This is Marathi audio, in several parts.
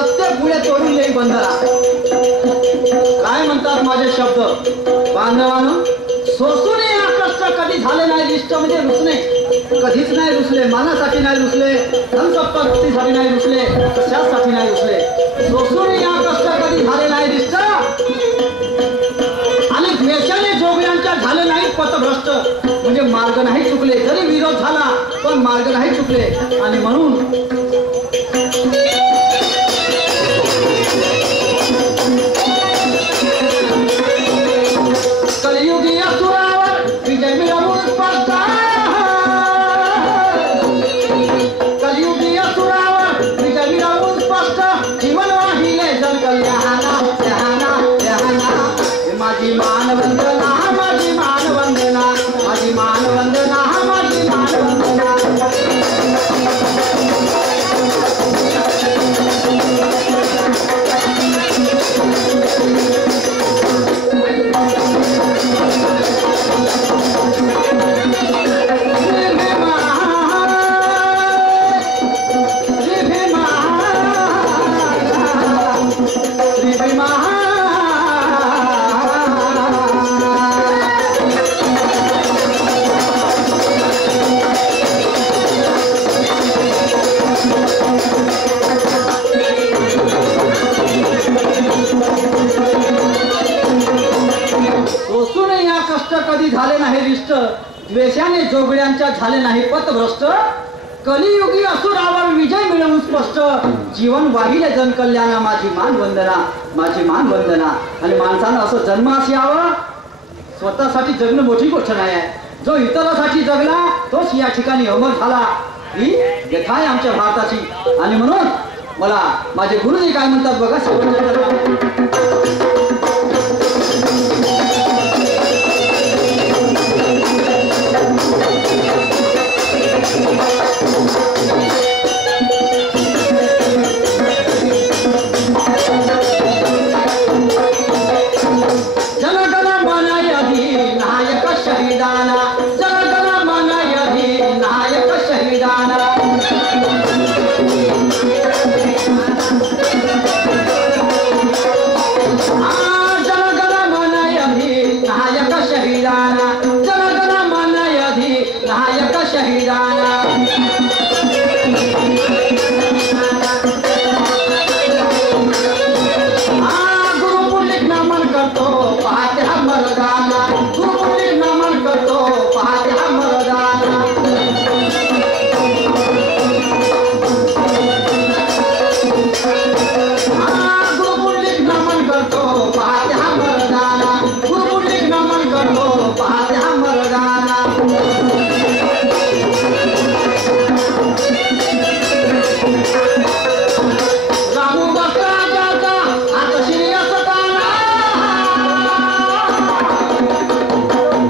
सत्य पुढे तोडून येईल बंधना. काय म्हणतात माझे शब्द बांधवानो, सोसून या कष्ट कधी झाले नाही इष्ट म्हणजे रुसणे कधीच नाही रुसले. मानासाठी नाही रुसले, धनसंपत्तीसाठी नाही रुसले, कशासाठी नाही रुसले. सोसून या कष्ट कधी झाले नाही इष्ट आणि द्वेषाने जोगल्यांच्या झाले नाही पथभ्रष्ट. म्हणजे मार्ग नाही चुकले, जरी विरोध झाला पण मार्ग नाही चुकले. आणि म्हणून कलियुगी असुरावर विजय मिळवून स्पष्ट. कलियुगी असुरावर विजय मिळवून स्पष्ट. जीवन वाहिले जन कल्याणा ध्याना ध्याना. माझी मान वंदना, माझी मान वंदना, माझी मान वंदना, माझी मान वंदना. कधी झाले नाही रिष्ट, द्वेषाने जोगड्यांच्या झाले नाही पथभ्रष्ट. कलियुगी असुरावर विजय मिळवून स्पष्ट. जीवन वाहिले जन कल्याणा. माझी मान वंदना, माझी मान वंदना. आणि माणसानं असं जन्मास यावं. स्वतःसाठी जगणं मोठी गोष्ट नाही आहे. जो इतरासाठी जगला तोच या ठिकाणी अमर झाला. ही व्यथा आहे आमच्या भारताची. आणि म्हणून मला माझे गुरुजी काय म्हणतात बघा. जनगण मनायधी नायक शहीदाना. जनगण मनायधी नायक शहीदाना. जनगण मनायधी नायक शहीदाना. जनगण मनायधी नायक शहीदाना. गुरुपुंडलिक नमन करतो पाहते हा मर्दाना. गुरुपुंडलिक नमन करतो पाहते हा मर्दाना. गुरुपुंडलिक नमन करतो पाहते हा मर्दाना. गुरुपुंडलिक नमन करतो पाहते हा मर्दाना. रामू बसला जाता आता श्री असताना.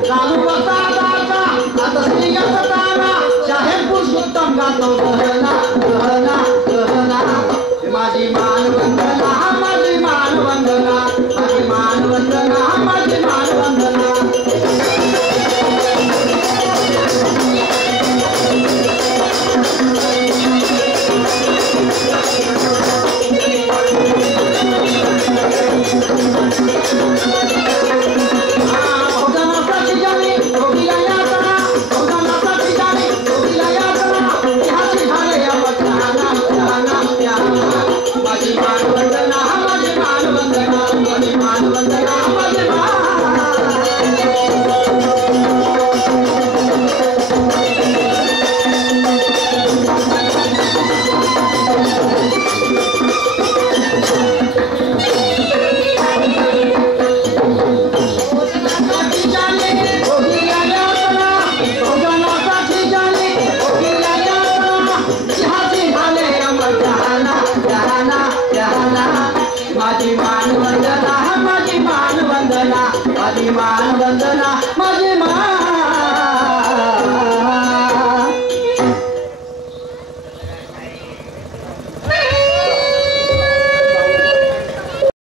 रामू बसला जाता आता श्री असताना. शाहीर पुरुषोत्तम गातो गहना गहना गहना. माझी मान वंदना, माझी मान वंदना, माझी मान वंदना, माझी मान वंदना. माझी मान वंदना, माझी मान वंदना, माझी मान वंदना, माझी मान